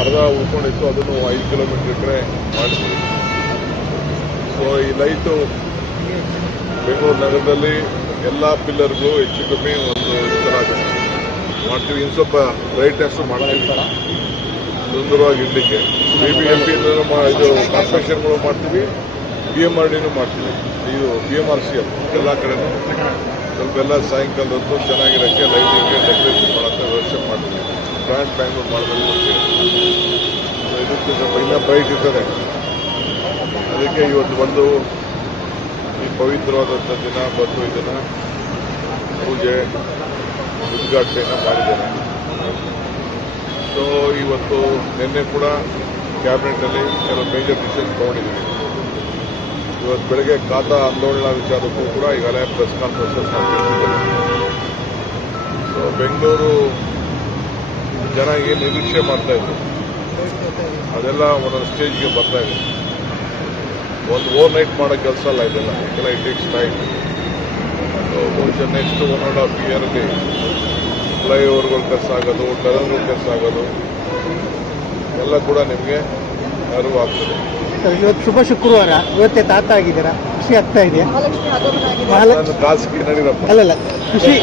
ಅರ್ಧ ಉಳ್ಕೊಂಡಿತ್ತು, ಅದನ್ನು 5 ಕಿಲೋಮೀಟರ್ ಕಡೆ ಮಾಡಿದ್ವಿ. ಸೊ ಈ ಲೈಟು ಬೆಂಗಳೂರು ನಗರದಲ್ಲಿ ಎಲ್ಲ ಪಿಲ್ಲರ್ಗಳು ಹೆಚ್ಚು ಕಮ್ಮಿ ಒಂದು ಥರ ಮಾಡ್ತೀವಿ. ಇನ್ನು ಸ್ವಲ್ಪ ಬ್ರೈಟ್ನೆಸ್ ಮಾಡ್ತೀವಿ ಸುಂದರವಾಗಿ ಇಡಲಿಕ್ಕೆ. BBMP ಇದು ಕಾರ್ಪೊರೇಷನ್ಗಳು ಮಾಡ್ತೀವಿ, BMRDನೂ ಮಾಡ್ತೀವಿ. ಇದು BMRCL ಎಲ್ಲ ಕಡೆನೂ ಸ್ವಲ್ಪ ಎಲ್ಲ ಸಾಯಂಕಾಲದ ಹೊತ್ತು ಚೆನ್ನಾಗಿರೋಕ್ಕೆ ಲೈಟಿಂಗ್ಗೆ ಡೆಕೋರೇಷನ್ ಮಾಡೋಕ್ಕೆ ವ್ಯವಸ್ಥೆ ಮಾಡ್ತೀವಿ. ಬ್ರ್ಯಾಂಡ್ ಬ್ಯಾಂಗ್ಳೂರ್ ಮಾಡಬೇಕು ಅಂತೇಳಿ ಇದಕ್ಕೆ ಸ್ವಲ್ಪ ಇನ್ನೂ ಬ್ರೈಟ್ ಇರ್ತದೆ. ಅದಕ್ಕೆ ಇವತ್ತು ಬಂದು ಈ ಪವಿತ್ರವಾದಂಥ ದಿನ ಬಂದು ಇದನ್ನು ಪೂಜೆ ಉದ್ಘಾಟನೆಯನ್ನು ಮಾಡಿದ್ದೇನೆ. ಸೊ ಇವತ್ತು ನಿನ್ನೆ ಕೂಡ ಕ್ಯಾಬಿನೆಟಲ್ಲಿ ಕೆಲವು ಮೇಜರ್ ಡಿಸಿಷನ್ ತೊಗೊಂಡಿದ್ದೀನಿ. ಇವತ್ತು ಬೆಳಗ್ಗೆ ಖಾತಾ ಆಂದೋಲನ ವಿಚಾರಕ್ಕೂ ಕೂಡ ಈಗಾಗಲೇ ಪ್ರೆಸ್ ಕಾನ್ಫರೆನ್ಸ್ ತಿಳಿಸಿದ್ದೇನೆ. ಸೊ ಬೆಂಗಳೂರು ಜನ ಏನು ನಿರೀಕ್ಷೆ ಮಾಡ್ತಾ ಇದ್ರು ಅದೆಲ್ಲ ಒಂದೊಂದು ಸ್ಟೇಜ್ಗೆ ಬರ್ತಾ ಇದೆ. ಒಂದು ಓವರ್ ನೈಟ್ ಮಾಡೋ ಕೆಲಸ ಅಲ್ಲ ಇದೆಲ್ಲ, ಯಾಕೆಲ್ಲ ಇಟ್ ಟೇಕ್ಸ್ ಟೈಮ್. ಬಹುಶಃ ನೆಕ್ಸ್ಟ್ 1.5 ಇಯರಲ್ಲಿ ಫ್ಲೈಓವರ್ಗಳ ಕೆಲಸ ಆಗೋದು, ಟನಲ್ಗಳ ಕೆಲಸ ಆಗೋದು ಎಲ್ಲ ಕೂಡ ನಿಮಗೆ ನೆರವು ಆಗ್ತದೆ. ಇವತ್ತು ಶುಭ ಶುಕ್ರವಾರ, ಇವತ್ತೇ ತಾತ ಆಗಿದ್ದೀರಾ, ಖುಷಿ ಆಗ್ತಾ ಇದೆಯಾ? ನಾನು ಖಾಸಗಿ ನಡೀರಪ್ಪ ಅಲ್ಲಲ್ಲ ಖುಷಿ